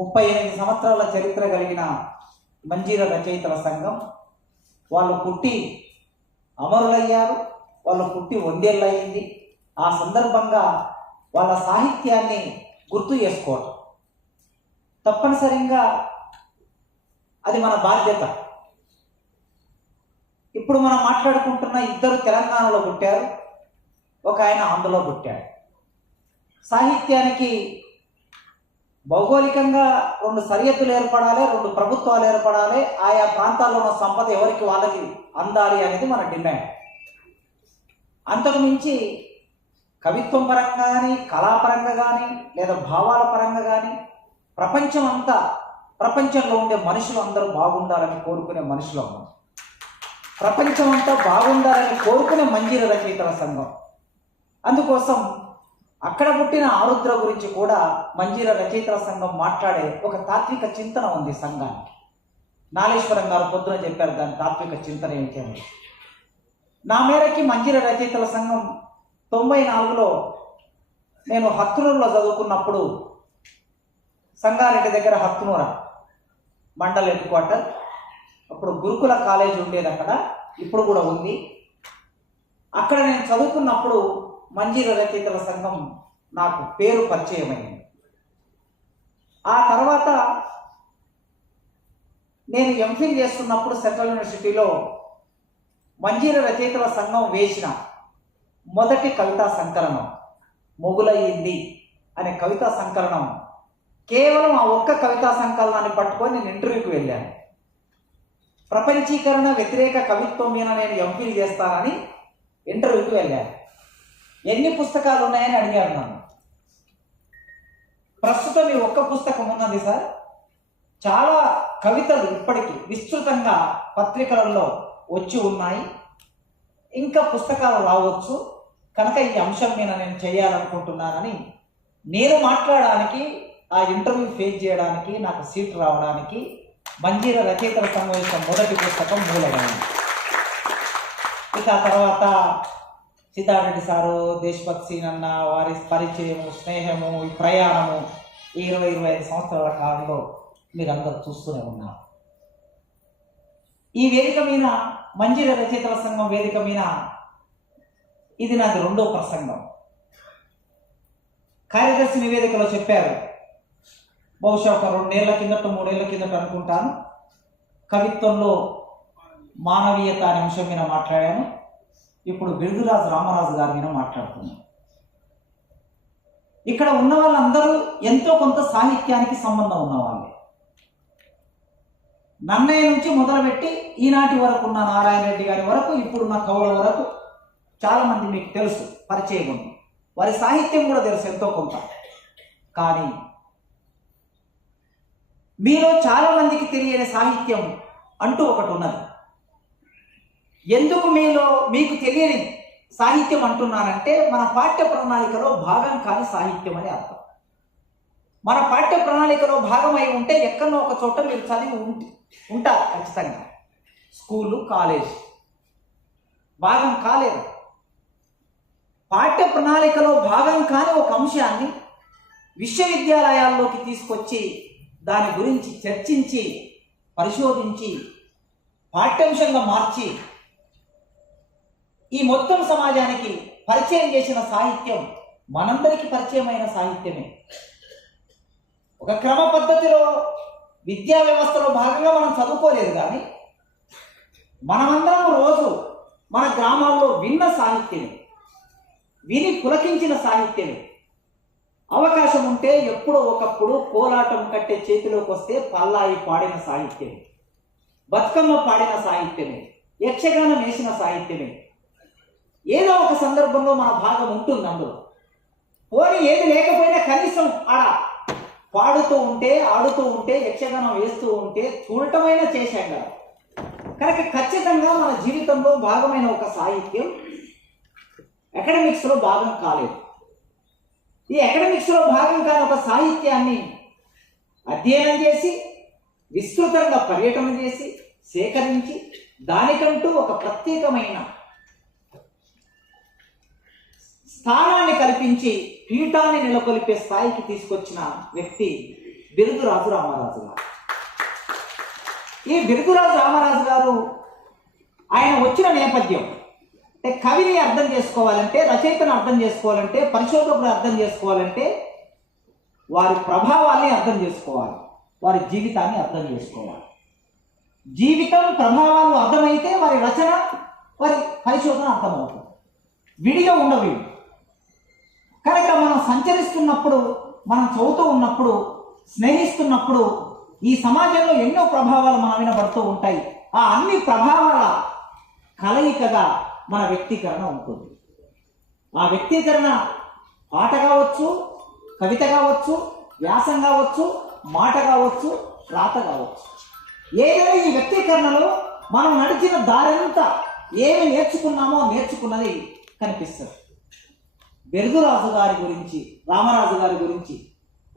ముప్పై ఎనిమిది సంవత్సరాల చరిత్ర కలిగిన మంజీర రచయితల సంఘం వాళ్ళు పుట్టి అమరులయ్యారు వాళ్ళు పుట్టి వందేళ్ళయింది. ఆ సందర్భంగా వాళ్ళ సాహిత్యాన్ని గుర్తు చేసుకోవటం. తప్పనిసరిగా అది మన బాధ్యత. ఇప్పుడు మనం మాట్లాడుకుంటున్న ఇద్దరు తెలంగాణలో పుట్టారు ఒక ఆయన ఆంధ్రలో పుట్టాడు. సాహిత్యానికి భౌగోళికంగా రెండు సరిహద్దులు ఏర్పడాలి రెండు ప్రభుత్వాలు ఏర్పడాలి. ఆయా ప్రాంతాల్లో ఉన్న సంపద ఎవరికి? వాళ్ళకి అందాలి అనేది మన డిమాండ్. అంతకు మించి కవిత్వం పరంగా కానీ కళాపరంగా కానీ లేదా భావాల పరంగా కానీ ప్రపంచం అంతా ప్రపంచంలో ఉండే మనుషులు అందరూ బాగుండాలని కోరుకునే మనుషులు అమ్మ ప్రపంచం అంతా బాగుండాలని కోరుకునే మంజీర రచయితల సంఘం. అందుకోసం అక్కడ పుట్టిన ఆరుద్ర గురించి కూడా మంజీర రచయితల సంఘం మాట్లాడే ఒక తాత్విక చింతన ఉంది సంఘానికి. నాగేశ్వరం గారు పొద్దున చెప్పారు దాని తాత్విక చింతన ఏంటి నా మేరకి మంజీర రచయితల సంఘం తొంభై నాలుగులో నేను హత్తునూరులో చదువుకున్నప్పుడు సంగారెడ్డి దగ్గర హత్తునూర మండల్ హెడ్ క్వార్టర్ అప్పుడు గురుకుల కాలేజ్ ఉండేది అక్కడ ఇప్పుడు కూడా ఉంది. అక్కడ నేను చదువుకున్నప్పుడు మంజీర రచయితల సంఘం నాకు పేరు పరిచయమైంది. ఆ తర్వాత నేను ఎంఫిల్ చేస్తున్నప్పుడు సెంట్రల్ యూనివర్సిటీలో మంజీర రచయితల సంఘం వేసిన మొదటి కవితా సంకలనం మొగులయ్యింది అనే కవితా సంకలనం. కేవలం ఆ ఒక్క కవితా సంకలనాన్ని పట్టుకొని నేను ఇంటర్వ్యూకి వెళ్ళాను. ప్రపంచీకరణ వ్యతిరేక కవిత్వం మీద నేను ఎంఫిల్ చేస్తానని ఇంటర్వ్యూకి వెళ్ళాను. ఎన్ని పుస్తకాలు ఉన్నాయని అడిగాడు నన్ను. ప్రస్తుతం ఈ ఒక్క పుస్తకం ఉన్నది సార్. చాలా కవితలు ఇప్పటికీ విస్తృతంగా పత్రికలలో వచ్చి ఉన్నాయి. ఇంకా పుస్తకాలు రావచ్చు. కనుక ఈ అంశం మీద నేను చేయాలనుకుంటున్నానని నేను మాట్లాడడానికి ఆ ఇంటర్వ్యూ ఫేస్ చేయడానికి నాకు సీట్ రావడానికి మంజీర రచయితల సమావేశం మొదటి పుస్తకం మూలమైంది ఇక ఆ తర్వాత సిద్ధారెడ్డి సారు దేశభక్తి సీన్ అన్న వారి పరిచయము స్నేహము ఈ ప్రయాణము ఈ ఇరవై ఇరవై ఐదు సంవత్సరాల కాలంలో మీరు అందరూ చూస్తూనే ఉన్నారు. ఈ వేదిక మీద మంజీర రచయితల సంఘం వేదిక మీద ఇది నాది రెండో ప్రసంగం. కార్యదర్శి నివేదికలో చెప్పారు బహుశా ఒక రెండేళ్ళ కిందట మూడేళ్ళ కిందట అనుకుంటాను. కవిత్వంలో మానవీయత అనే అంశం మీద మాట్లాడాను. ఇప్పుడు బిరుదురాజు రామరాజు గారి మీద ఇక్కడ ఉన్న వాళ్ళందరూ ఎంతో కొంత సాహిత్యానికి సంబంధం ఉన్నవాళ్ళే నన్నయ్య నుంచి మొదలుపెట్టి ఈనాటి వరకు ఉన్న నారాయణ రెడ్డి గారి వరకు ఇప్పుడున్న కవుల వరకు చాలామంది మీకు తెలుసు పరిచయం ఉంది. వారి సాహిత్యం కూడా తెలుసు ఎంతో కొంత. కానీ మీలో చాలామందికి తెలియని సాహిత్యం అంటూ ఒకటి ఉన్నది. ఎందుకు మీలో మీకు తెలియని సాహిత్యం అంటున్నానంటే మన పాఠ్య ప్రణాళికలో భాగం కాని సాహిత్యం అని అర్థం. మన పాఠ్య ప్రణాళికలో భాగమై ఉంటే ఎక్కడో ఒక చోట మీరు చదివి ఉంట ఉంటారు ఖచ్చితంగా. School college. భాగం కాలేదు. పాఠ్య ప్రణాళికలో భాగం కాని ఒక అంశాన్ని విశ్వవిద్యాలయాల్లోకి తీసుకొచ్చి దాని గురించి చర్చించి పరిశోధించి పాఠ్యాంశంగా మార్చి ఈ మొత్తం సమాజానికి పరిచయం చేసిన సాహిత్యం మనందరికీ పరిచయమైన సాహిత్యమే. ఒక క్రమ పద్ధతిలో విద్యా వ్యవస్థలో భాగంగా మనం చదువుకోలేదు కానీ మనమందరం రోజు మన గ్రామాల్లో విన్న సాహిత్యమే. విని పులకించిన సాహిత్యమే. అవకాశం ఉంటే ఎప్పుడో ఒకప్పుడు కోలాటం కట్టే చేతిలోకి వస్తే పల్లాయి పాడిన సాహిత్యమే. బతుకమ్మ పాడిన సాహిత్యమే. యక్షగానం వేసిన సాహిత్యమే. ఏదో ఒక సందర్భంలో మన భాగం ఉంటుంది అందులో. పోనీ ఏది లేకపోయినా కనీసం ఆడ పాడుతూ ఉంటే ఆడుతూ ఉంటే యక్షగానం వేస్తూ ఉంటే చూడటమైనా చేశాం కదా. కనుక ఖచ్చితంగా మన జీవితంలో భాగమైన ఒక సాహిత్యం అకాడమిక్స్లో భాగం కాలేదు. ఈ అకాడమిక్స్లో భాగం కాని ఒక సాహిత్యాన్ని అధ్యయనం చేసి విస్తృతంగా పర్యటన చేసి సేకరించి దానికంటూ ఒక ప్రత్యేకమైన స్థానాన్ని కల్పించి పీఠాన్ని నెలకొల్పే స్థాయికి తీసుకొచ్చిన వ్యక్తి బిరుదురాజు రామరాజు గారు. ఈ బిరుదురాజు రామరాజు గారు ఆయన వచ్చిన నేపథ్యం అంటే కవిని అర్థం చేసుకోవాలంటే రచయితను అర్థం చేసుకోవాలంటే పరిశోధకుడు అర్థం చేసుకోవాలంటే వారి ప్రభావాన్ని అర్థం చేసుకోవాలి వారి జీవితాన్ని అర్థం చేసుకోవాలి. జీవితం ప్రభావాలు అర్థమైతే వారి రచన వారి పరిశోధన అర్థమవుతుంది. విడిగా ఉండవు కనుక మనం సంచరిస్తున్నప్పుడు మనం చదువుతూ ఉన్నప్పుడు స్నేహిస్తున్నప్పుడు ఈ సమాజంలో ఎన్నో ప్రభావాలు మన వినబడుతూ పడుతూ ఉంటాయి. ఆ అన్ని ప్రభావాల కలయికగా మన వ్యక్తీకరణ ఉంటుంది. ఆ వ్యక్తీకరణ పాట కావచ్చు కవిత కావచ్చు వ్యాసం కావచ్చు మాట కావచ్చు రాత కావచ్చు. ఏదైనా ఈ వ్యక్తీకరణలో మనం నడిచిన దారంతా ఏమి నేర్చుకున్నామో నేర్చుకున్నది కనిపిస్తుంది. బెరుదురాజు గారి గురించి రామరాజు గారి గురించి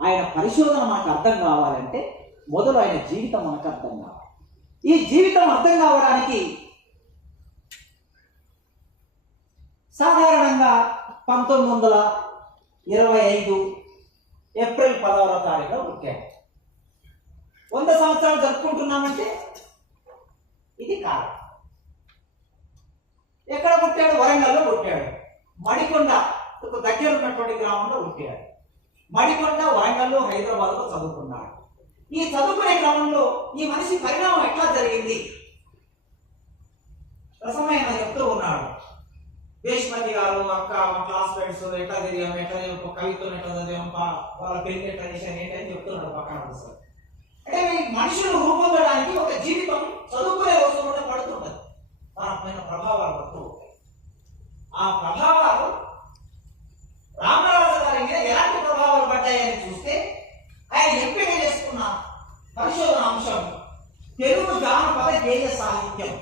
ఆయన పరిశోధన మనకు అర్థం కావాలంటే మొదలు ఆయన జీవితం మనకు అర్థం కావాలి. ఈ జీవితం అర్థం కావడానికి సాధారణంగా పంతొమ్మిది వందల ఇరవై ఐదు ఏప్రిల్ పదహారో తారీఖున పుట్టాడు. వంద సంవత్సరాలు జరుపుకుంటున్నామంటే ఇది కాదు ఎక్కడ పుట్టాడు? వరంగల్లో పుట్టాడు. మణికొండ ఒక దగ్గర ఉన్నటువంటి గ్రామంలో పుట్టాడు. మడికొండ వరంగల్లో హైదరాబాద్లో చదువుకున్నాడు. ఈ చదువుకునే క్రమంలో ఈ మనిషి పరిణామం ఎట్లా జరిగింది? రసమైన చెప్తూ ఉన్నాడు. దేశపతి గారు అక్క మా క్లాస్ ఫ్రెండ్స్ ఎట్లా చదివాము ఎట్లా చదివాము, కవితలు ఎట్లా చదివాము వాళ్ళ పెళ్ళి ఎట్లా చేశాను ఏంటని చెప్తున్నాడు పక్కన సార్ అంటే మనుషులు రూపొందడానికి ఒక జీవితం చదువుకునే రోజుల్లో పడుతుంటది. మన పైన ప్రభావాలు పడుతూ ఉంటాయి. ఆ ప్రభావం రామరాజు గారి మీద ఎలాంటి ప్రభావాలు పడ్డాయని చూస్తే ఆయన ఎంపిక చేసుకున్న పరిశోధన అంశం తెలుగు జానపద గేయ సాహిత్యం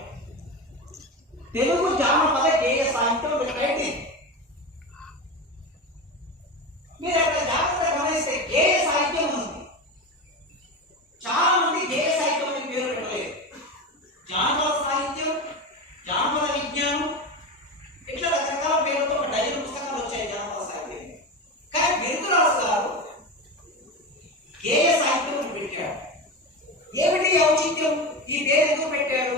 తెలుగు జానపద గేయ సాహిత్యం ఒక టైటిల్ మీరు అక్కడ జాగ్రత్తగా గమనిస్తే గేయ సాహిత్యం ఉంది చాలా మంది గేయ సాహిత్యం అని పేరు పెట్టలేదు జానపద సాహిత్యం జానపద విజ్ఞానం ఇట్లా రకరకాల పేర్లతో ఒక డజన్ పుస్తకాలు వచ్చాయి జానపద సాహిత్యం కానీ బిరుదురాజు గారు గేయ సాహిత్యం అని పెట్టాడు ఏమిటి ఈ ఔచిత్యం ఈ పేరు ఎందుకు పెట్టాడు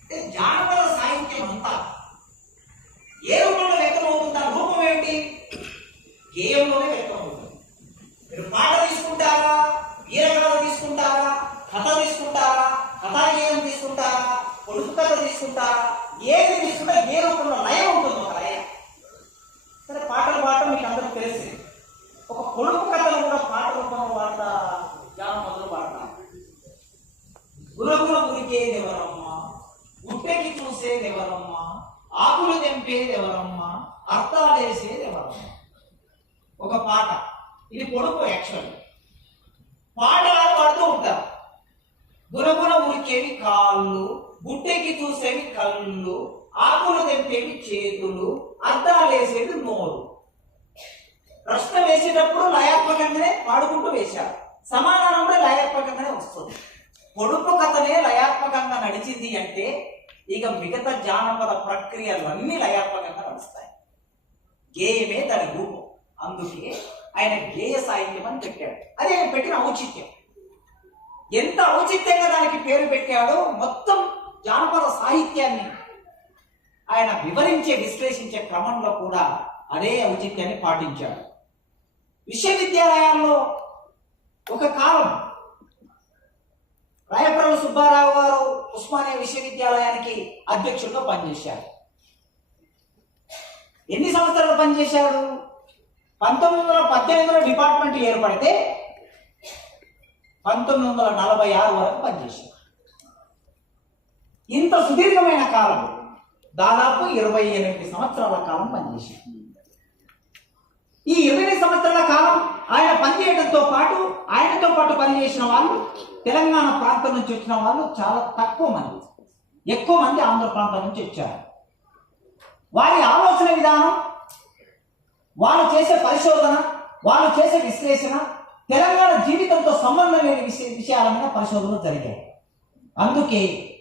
అంటే జానపద సాహిత్యం అంతా ఏ రూపంలో వ్యక్తమవుతుంది ఆ రూపం ఏమిటి గేయంలోనే వ్యక్తమవుతుంది మీరు పాట తీసుకుంటారా వీరకథ తీసుకుంటారా కథ తీసుకుంటారా కథాగేయం తీసుకుంటారా పొడుపు కథ తీసుకుంటారా ఏది తీసుకుంటా ఏ రూపంలో లయం ఉంటుంది ఒక లయం సరే పాటలు పాడటం మీకు అందరికీ తెలిసి ఒక పొడుపు కథలు కూడా పాట రూపంలో వాడతా జానపదులు వాడతారు ఎవరమ్మా గురికేదెవరమ్మా చూసేది చూసేదెవరమ్మా? ఆకులు తెంపేదెవరమ్మా? ఎవరమ్మా ఒక పాట. ఇది పొడుపు యాక్చువల్ పాటలు పాడుతూ ఉంటారు. గురగున ఉరికేవి కాళ్ళు గుట్టెకి చూసేవి కళ్ళు ఆకులు తెంపేవి చేతులు అర్థాలు వేసేది నోరు. ప్రశ్న వేసేటప్పుడు లయాత్మకంగానే పాడుకుంటూ వేశారు. సమాధానం కూడా లయాత్మకంగానే వస్తుంది. పొడుపు కథనే లయాత్మకంగా నడిచింది అంటే ఇక మిగతా జానపద ప్రక్రియలన్నీ లయాత్మకంగా నడుస్తాయి. గేయమే దాని రూపం. అందుకే ఆయన గేయ సాహిత్యం అని పెట్టాడు. అది ఆయన పెట్టిన ఔచిత్యం. ఎంత ఔచిత్యంగా దానికి పేరు పెట్టాడో మొత్తం జానపద సాహిత్యాన్ని ఆయన వివరించే విశ్లేషించే క్రమంలో కూడా అదే ఔచిత్యాన్ని పాటించాడు. విశ్వవిద్యాలయాల్లో ఒక కాలం రాయప్రభు సుబ్బారావు గారు ఉస్మానియా విశ్వవిద్యాలయానికి అధ్యక్షుడిగా పనిచేశారు. ఎన్ని సంవత్సరాలు పనిచేశారు? పంతొమ్మిది వందల పద్దెనిమిదిలో డిపార్ట్మెంట్ ఏర్పడితే పంతొమ్మిది వందల నలభై ఆరు వరకు పనిచేశారు. ఇంత సుదీర్ఘమైన కాలం దాదాపు ఇరవై ఎనిమిది సంవత్సరాల కాలం పనిచేశారు. ఈ ఇరవై సంవత్సరాల కాలం ఆయన పనిచేయడంతో పాటు ఆయనతో పాటు పనిచేసిన వాళ్ళు తెలంగాణ ప్రాంతం నుంచి వచ్చిన వాళ్ళు చాలా తక్కువ మంది. ఎక్కువ మంది ఆంధ్ర ప్రాంతం నుంచి వచ్చారు. వారి ఆలోచన విధానం వాళ్ళు చేసే పరిశోధన వాళ్ళు చేసే విశ్లేషణ తెలంగాణ జీవితంతో సంబంధం లేని విషయ విషయాల మీద పరిశోధనలు జరిగాయి. అందుకే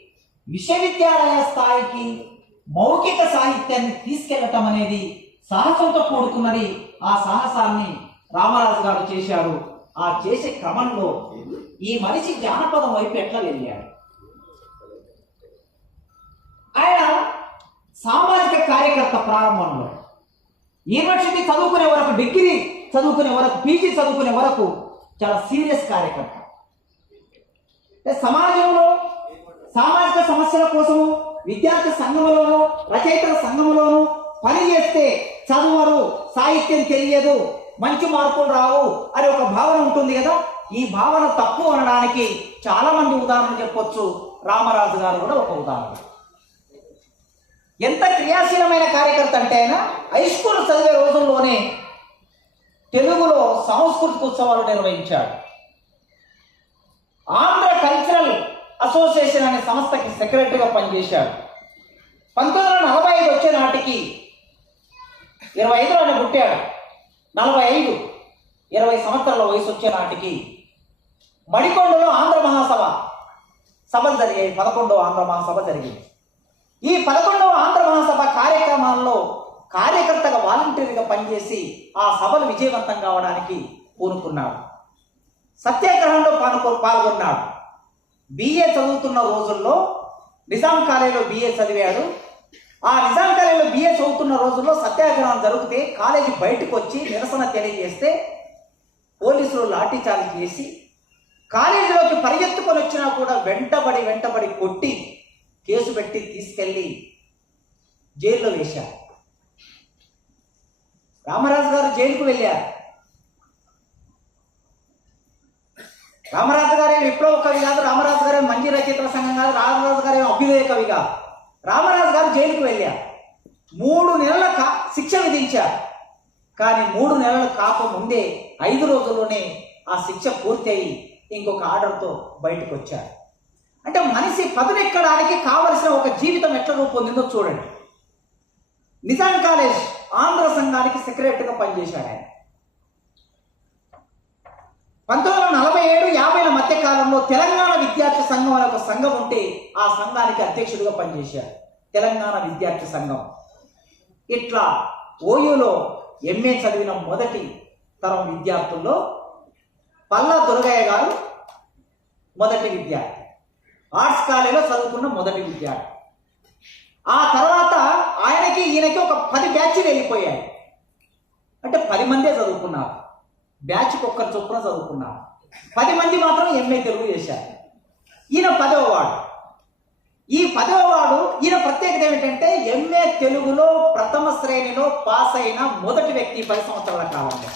విశ్వవిద్యాలయ స్థాయికి మౌఖిక సాహిత్యాన్ని తీసుకెళ్ళటం అనేది సాహసంతో కూడుకున్నది ఆ సాహసాన్ని రామరాజు గారు చేశారు. ఆ చేసే క్రమంలో ఈ మనిషి జానపదం వైపు ఎట్లా వెళ్ళాడు? ఆయన సామాజిక కార్యకర్త ప్రారంభంలో యూనివర్సిటీ చదువుకునే వరకు డిగ్రీ చదువుకునే వరకు పీజీ చదువుకునే వరకు చాలా సీరియస్ కార్యకర్త. సమాజంలో సామాజిక సమస్యల కోసము విద్యార్థి సంఘములోను రచయితల సంఘములోను పని చేస్తే చదవరు సాహిత్యం తెలియదు మంచి మార్కులు రావు అనే ఒక భావన ఉంటుంది కదా. ఈ భావన తప్పు అనడానికి చాలా మంది ఉదాహరణ చెప్పొచ్చు. రామరాజు గారు కూడా ఒక ఉదాహరణ. ఎంత క్రియాశీలమైన కార్యకర్త అంటే ఆయన హై స్కూల్ చదివే రోజుల్లోనే తెలుగులో సాంస్కృతిక ఉత్సవాలు నిర్వహించాడు. ఆంధ్ర కల్చరల్ అసోసియేషన్ అనే సంస్థకి సెక్రటరీగా పనిచేశాడు. పంతొమ్మిది వందల నలభై ఐదు వచ్చే నాటికి ఇరవై ఐదులో ఆయన పుట్టాడు. నలభై ఐదు ఇరవై సంవత్సరాల వయసు వచ్చే నాటికి మడికొండలో ఆంధ్ర మహాసభ సభలు జరిగాయి. పదకొండవ ఆంధ్ర మహాసభ జరిగింది. ఈ పదకొండవ ఆంధ్ర మహాసభ కార్యక్రమాల్లో కార్యకర్తగా వాలంటీర్గా పనిచేసి ఆ సభలు విజయవంతం కావడానికి పూనుకున్నాడు. సత్యాగ్రహంలో పాల్గొ పాల్గొన్నాడు. బిఏ చదువుతున్న రోజుల్లో నిజాం కాలేజీలో బిఏ చదివాడు. ఆ నిజాం కాలేజీలో బిఏ చదువుతున్న రోజుల్లో సత్యాగ్రహం జరిగితే కాలేజీ బయటకు వచ్చి నిరసన తెలియజేస్తే పోలీసులు లాఠీ లాఠీచార్జ్ చేసి కాలేజీలోకి పరిగెత్తుకొని వచ్చినా కూడా వెంటబడి వెంటబడి కొట్టి కేసు పెట్టి తీసుకెళ్ళి జైల్లో వేశారు. రామరాజు గారు జైలుకు వెళ్ళారు. రామరాజు గారే విప్లవ కవి కాదు రామరాజు గారే మంచి రచయితల సంఘం కాదు రామరాజు గారే అభ్యుదయ కవి కాదు. రామరాజు గారు జైలుకు వెళ్ళారు. మూడు నెలల కా శిక్ష విధించారు. కానీ మూడు నెలలు కాకముందే ఐదు రోజుల్లోనే ఆ శిక్ష పూర్తయి ఇంకొక ఆర్డర్తో బయటకు వచ్చారు అంటే మనిషి పదనెక్కడానికి కావలసిన ఒక జీవితం ఎట్లా రూపొందిందో చూడండి. నిజాం కాలేజ్ ఆంధ్ర సంఘానికి సెక్రటరీగా పనిచేశాడు ఆయన. పంతొమ్మిది వందల ఏడు యాభైల మధ్య కాలంలో తెలంగాణ విద్యార్థి సంఘం అనే ఒక సంఘం ఉంటే ఆ సంఘానికి అధ్యక్షుడిగా పనిచేశారు. తెలంగాణ విద్యార్థి సంఘం. ఇట్లా ఓయూలో ఎంఏ చదివిన మొదటి తరం విద్యార్థుల్లో పల్లా దుర్గయ్య గారు మొదటి విద్యార్థి. ఆర్ట్స్ కాలేజీలో చదువుకున్న మొదటి విద్యార్థి. ఆ తర్వాత ఆయనకి ఈయనకి ఒక పది బ్యాచ్లు వెళ్ళిపోయాయి. అంటే పది మందే చదువుకున్నారు. బ్యాచ్కి ఒక్కరు చొప్పున చదువుకున్నారు. పది మంది మాత్రం ఎంఏ తెలుగు చేశారు. ఈయన పదవ వాడు. ఈ పదవ వాడు ఈయన ప్రత్యేకత ఏమిటంటే ఎంఏ తెలుగులో ప్రథమ శ్రేణిలో పాస్ అయిన మొదటి వ్యక్తి పది సంవత్సరాల కాలంలో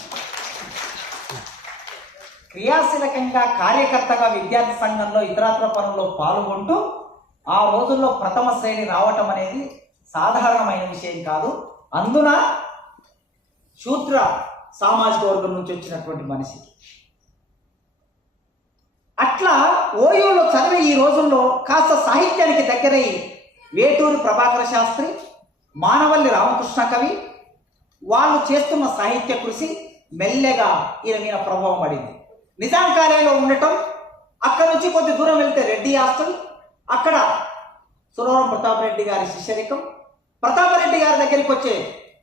క్రియాశీలకంగా కార్యకర్తగా విద్యార్థి సంఘంలో ఇతరాత్ర పనుల్లో పాల్గొంటూ ఆ రోజుల్లో ప్రథమ శ్రేణి రావటం అనేది సాధారణమైన విషయం కాదు. అందున శూద్ర సామాజిక వర్గం నుంచి వచ్చినటువంటి మనిషి అట్లా ఓయూలో చదివే ఈ రోజుల్లో కాస్త సాహిత్యానికి దగ్గరై వేటూరి ప్రభాకర శాస్త్రి మానవల్లి రామకృష్ణ కవి వాళ్ళు చేస్తున్న సాహిత్య కృషి మెల్లగా ఈయన మీద ప్రభావం పడింది. నిజాం కాలేజీలో ఉండటం అక్కడ నుంచి కొద్ది దూరం వెళ్తే రెడ్డి హాస్టల్ అక్కడ సురవరం ప్రతాప్ రెడ్డి గారి శిష్యరికం ప్రతాపరెడ్డి గారి దగ్గరికి వచ్చే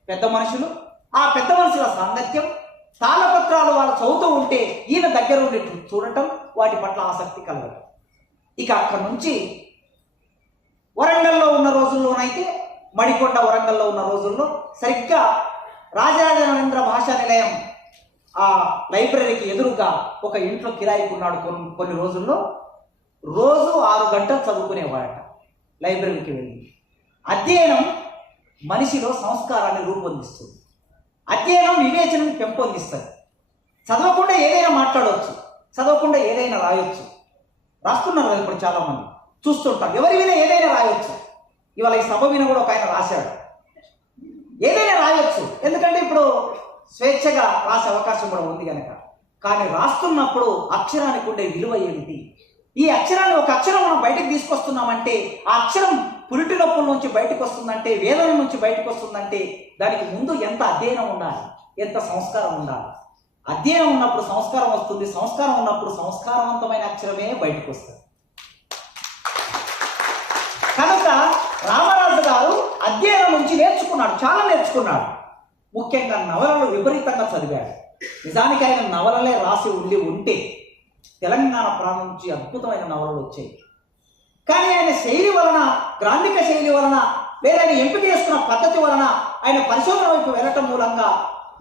పెద్ద మనుషులు ఆ పెద్ద మనుషుల సాంగత్యం తాళపత్రాలు వాళ్ళు చదువుతూ ఉంటే ఈయన దగ్గర ఉండి చూడటం వాటి పట్ల ఆసక్తి కలగడం ఇక అక్కడి నుంచి వరంగల్లో ఉన్న రోజుల్లోనైతే మడికొండ వరంగల్లో ఉన్న రోజుల్లో సరిగ్గా రాజరాజేంద్ర భాషా నిలయం ఆ లైబ్రరీకి ఎదురుగా ఒక ఇంట్లో కిరాయికున్నాడు కొన్ని కొన్ని రోజుల్లో. రోజు ఆరు గంటలు చదువుకునేవాడట లైబ్రరీకి వెళ్ళి. అధ్యయనం మనిషిలో సంస్కారాన్ని రూపొందిస్తుంది. అధ్యయనం వివేచనను పెంపొందిస్తుంది. చదవకుండా ఏదైనా మాట్లాడవచ్చు చదవకుండా ఏదైనా రాయొచ్చు. రాస్తున్నారు కదా ఇప్పుడు చాలామంది. చూస్తుంటాం ఎవరి విన ఏదైనా రాయొచ్చు. ఇవాళ ఈ సభ విన కూడా ఒక ఆయన రాశాడు. ఏదైనా రాయొచ్చు. ఎందుకంటే ఇప్పుడు స్వేచ్ఛగా రాసే అవకాశం కూడా ఉంది కనుక కానీ రాస్తున్నప్పుడు అక్షరానికి ఉండే విలువ ఏమిటి? ఈ అక్షరాన్ని ఒక అక్షరం మనం బయటకు తీసుకొస్తున్నామంటే ఆ అక్షరం పురిటి నొప్పుల నుంచి బయటకు వస్తుందంటే వేదన నుంచి బయటకు వస్తుందంటే దానికి ముందు ఎంత అధ్యయనం ఉండాలి? ఎంత సంస్కారం ఉండాలి? అధ్యయనం ఉన్నప్పుడు సంస్కారం వస్తుంది. సంస్కారం ఉన్నప్పుడు సంస్కారవంతమైన అక్షరమే బయటకు వస్తుంది. కనుక రామరాజు గారు అధ్యయనం నుంచి నేర్చుకున్నాడు. చాలా నేర్చుకున్నాడు. ముఖ్యంగా నవలలు విపరీతంగా చదివాడు. నిజానికి ఆయన నవలలే రాసి ఉండి ఉంటే తెలంగాణ ప్రాంతం నుంచి అద్భుతమైన నవలలు వచ్చాయి. కానీ ఆయన శైలి వలన గ్రాంధిక శైలి వలన లేదా ఆయన ఎంపిక చేసుకున్న పద్ధతి వలన ఆయన పరిశోధన వైపు వెళ్ళటం మూలంగా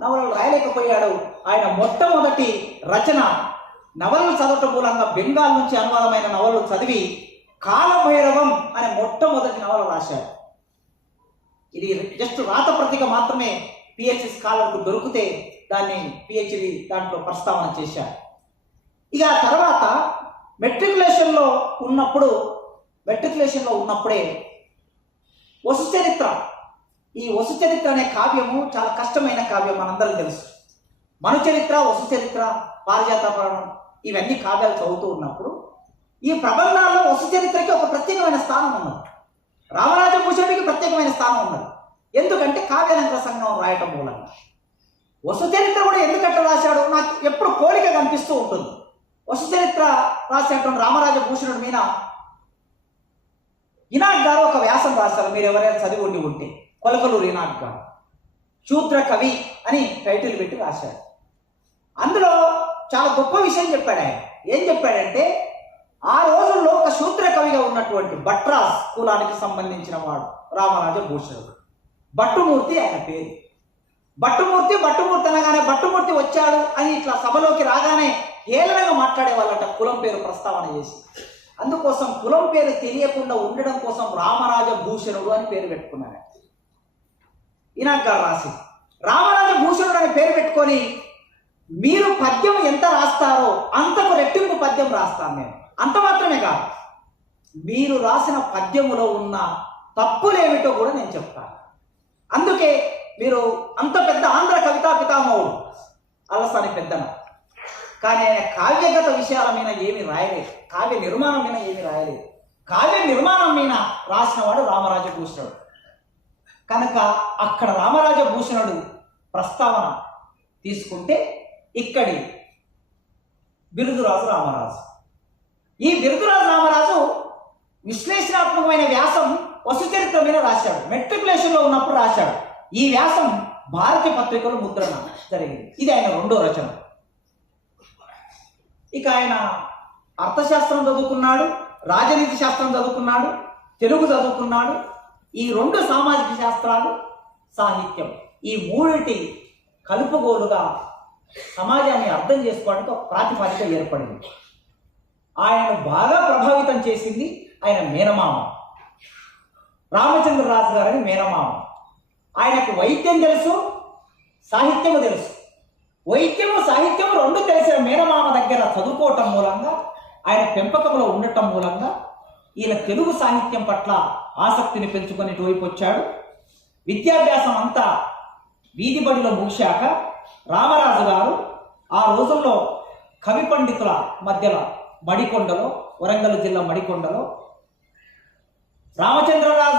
నవలలు రాయలేకపోయాడు. ఆయన మొట్టమొదటి రచన నవలలు చదవటం మూలంగా బెంగాల్ నుంచి అనువాదమైన నవలలు చదివి కాలభైరవం అనే మొట్టమొదటి నవల రాశాడు. ఇది జస్ట్ రాత ప్రతిక మాత్రమే పిహెచ్డి స్కాలర్కు దొరికితే దాన్ని పిహెచ్డి దాంట్లో ప్రస్తావన చేశారు. ఇక ఆ తర్వాత మెట్రికులేషన్లో ఉన్నప్పుడు మెట్రికులేషన్లో ఉన్నప్పుడే వసు చరిత్ర ఈ వసు చరిత్ర అనే కావ్యము చాలా కష్టమైన కావ్యం మనందరం తెలుసు. మను చరిత్ర వసు చరిత్ర పారిజాత పురాణం ఇవన్నీ కావ్యాలు చదువుతూ ఉన్నప్పుడు ఈ ప్రబంధాల్లో వసు చరిత్రకి ఒక ప్రత్యేకమైన స్థానం ఉన్నది. రామరాజభూషణికి ప్రత్యేకమైన స్థానం ఉన్నది. ఎందుకంటే కావ్యాలంక సంఘం రాయటం మూలంగా. వసు చరిత్ర కూడా ఎందుకంటే రాశాడు? నాకు ఎప్పుడు కోరిక కనిపిస్తూ ఉంటుంది. వసు చరిత్ర రాసేటువంటి రామరాజభూషణుడి మీద ఇనాక్ గారు ఒక వ్యాసం రాస్తారు మీరు ఎవరైనా చదివి ఉండి ఉంటే. కొలకలూరు ఇనాక్ గారు. శూద్ర కవి అని టైటిల్ పెట్టి రాశాడు అందులో చాలా గొప్ప విషయం చెప్పాడు ఆయన. ఏం చెప్పాడంటే ఆ రోజుల్లో ఒక శూద్ర కవిగా ఉన్నటువంటి భట్రాస్ కులానికి సంబంధించిన వాడు రామరాజ భూషణుడు. భట్టుమూర్తి ఆయన పేరు. భట్టుమూర్తి భట్టుమూర్తి అనగానే భట్టుమూర్తి వచ్చాడు అని ఇట్లా సభలోకి రాగానే హేళనగా మాట్లాడే వాళ్ళట కులం పేరు ప్రస్తావన చేసి. అందుకోసం కులం పేరు తెలియకుండా ఉండడం కోసం రామరాజ భూషణుడు అని పేరు పెట్టుకున్నాడు. ఈనాక రాసి రామరాజ భూషణుడు అని పేరు పెట్టుకొని మీరు పద్యం ఎంత రాస్తారో అంతకు రెట్టింపు పద్యం రాస్తాను నేను. అంత మాత్రమే కాదు మీరు రాసిన పద్యములో ఉన్న తప్పులేమిటో కూడా నేను చెప్తాను. అందుకే మీరు అంత పెద్ద ఆంధ్ర కవితా పితామహుడు అలసాని పెద్దన కానీ ఆయన కావ్యగత విషయాల మీద ఏమి రాయలేదు. కావ్య నిర్మాణం మీద ఏమి రాయలేదు. కావ్య నిర్మాణం మీద రాసినవాడు రామరాజ భూషణుడు కనుక అక్కడ రామరాజ భూషణుడు ప్రస్తావన తీసుకుంటే ఇక్కడి బిరుదురాజు రామరాజు. ఈ బిరుదురాజు రామరాజు విశ్లేషణాత్మకమైన వ్యాసం వసుచరిత్ర మీద రాశాడు. మెట్రికులేషన్లో ఉన్నప్పుడు రాశాడు. ఈ వ్యాసం భారతీయ పత్రికలు ముద్రణ జరిగింది. ఇది ఆయన రెండో రచన. ఇక ఆయన అర్థశాస్త్రం చదువుకున్నాడు రాజనీతి శాస్త్రం చదువుకున్నాడు తెలుగు చదువుకున్నాడు ఈ రెండు సామాజిక శాస్త్రాలు సాహిత్యం. ఈ మూడిటి కలుపుగోలుగా సమాజాన్ని అర్థం చేసుకోవడానికి ఒక ప్రాతిపదిక ఏర్పడింది. ఆయనను బాగా ప్రభావితం చేసింది ఆయన మేనమామ. రామచంద్రరాజు గారని మేనమామ. ఆయనకు వైద్యం తెలుసు సాహిత్యము తెలుసు. వైద్యము సాహిత్యము రెండు తెలిసిన మేనమామ దగ్గర చదువుకోవటం మూలంగా ఆయన పెంపకంలో ఉండటం మూలంగా ఈయన తెలుగు సాహిత్యం పట్ల ఆసక్తిని పెంచుకొని ఇటువైపు వచ్చాడు. విద్యాభ్యాసం అంతా వీధి బడిలో ముగిశాక రామరాజు గారు ఆ రోజుల్లో కవి పండితుల మధ్యలో మడికొండలో వరంగల్ జిల్లా మడికొండలో రామచంద్రరాజు